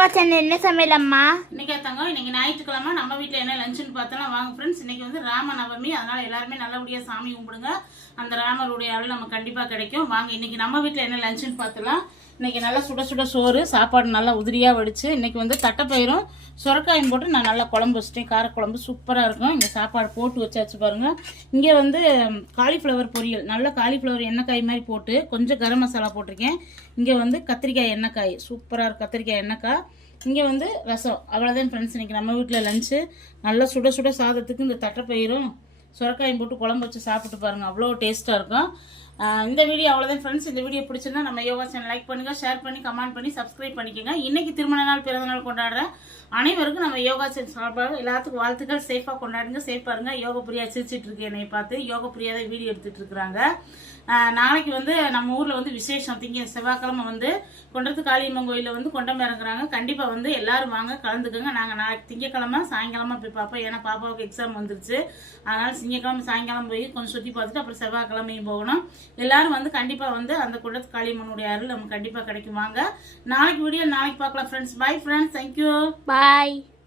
Yoga channel என்ன சமையல் அம்மா? இன்னைக்கு தங்கம் இன்னைக்கு ஞாயிற்றுக்கிழமை நம்ம வீட்டில் என்ன லஞ்சுன்னு பார்த்தோம்னா வாங்க ஃப்ரெண்ட்ஸ். இன்னைக்கு வந்து ராம நவமி, அதனால எல்லாருமே நல்லபடியாக சாமி கும்பிடுங்க. அந்த ராமருடைய அருள் நம்ம கண்டிப்பாக கிடைக்கும். வாங்க இன்னைக்கு நம்ம வீட்டில் என்ன லஞ்சுன்னு பார்த்தலாம். இன்னைக்கு நல்லா சுட சுட சோறு, சாப்பாடு நல்லா உதிரியாக வடிச்சு, இன்னைக்கு வந்து தட்டைப்பயிரும் சுரக்காயும் போட்டு நான் நல்லா குழம்பு வச்சிட்டேன். காரக்குழம்பு சூப்பராக இருக்கும். இங்கே சாப்பாடு போட்டு வச்சாச்சு பாருங்கள். இங்கே வந்து காலிஃப்ளவர் பொரியல், நல்ல காலிஃப்ளவர் எண்ணெய்க்காய் மாதிரி போட்டு கொஞ்சம் கரம் மசாலா போட்டிருக்கேன். இங்கே வந்து கத்திரிக்காய் எண்ணெய்க்காய் சூப்பராக இருக்கும், கத்திரிக்காய் எண்ணெய்க்காய். இங்கே வந்து ரசம். அவ்வளோதான் ஃப்ரெண்ட்ஸ் இன்றைக்கி நம்ம வீட்டில் லஞ்சு. நல்லா சுட சுட சாதத்துக்கு இந்த தட்டைப்பயிரும் சுரக்காயும் போட்டு குழம்பு வச்சு சாப்பிட்டு பாருங்கள், அவ்வளோ டேஸ்ட்டாக இருக்கும். இந்த வீடியோ அவ்வளோதான் ஃப்ரெண்ட்ஸ். இந்த வீடியோ பிடிச்சிருந்தா நம்ம யோகா சேனல் லைக் பண்ணுங்கள், ஷேர் பண்ணி கமெண்ட் பண்ணி சப்ஸ்கிரைப் பண்ணிக்கோங்க. இன்றைக்கி திருமண நாள் பிறந்த நாள் கொண்டாடுற அனைவருக்கும் நம்ம யோகா சேனல் சார்பாக எல்லாத்துக்கும் வாழ்த்துக்கள். சேஃபாக கொண்டாடுங்க, சேஃபாக இருங்க. யோகா பிரியா சிரிச்சிட்டு இருக்கு என்னை பார்த்து. யோகா பிரியா தான் வீடியோ எடுத்துகிட்டு இருக்கிறாங்க. நாளைக்கு வந்து நம்ம ஊரில் வந்து விசேஷம். செவ்வாய்க்கிழமை வந்து கொண்டத்து காளியம்மன் கோயிலில் வந்து கொண்டம் இறங்குறாங்க. கண்டிப்பாக வந்து எல்லாரும் வாங்க, கலந்துக்கோங்க. நாங்கள் நாளைக்கு திங்கக்கிழமை சாயங்காலமாக போய் பார்ப்போம். ஏன்னா பாப்பாவுக்கு எக்ஸாம் வந்துருச்சு. அதனால் திங்கக்கிழமை சாயங்காலம் போய் கொஞ்சம் சுற்றி பார்த்துட்டு அப்புறம் செவ்வாய்க்கிழமையும் போகணும். எல்லாரும் வந்து கண்டிப்பாக வந்து அந்த கொண்டத்து காளியம்மனுடைய அருள் நமக்கு கண்டிப்பாக கிடைக்கும். வாங்க நாளைக்கு வீடியோ நாளைக்கு பார்க்கலாம் ஃப்ரெண்ட்ஸ். பை ஃப்ரெண்ட்ஸ், தேங்க்யூ, பாய்.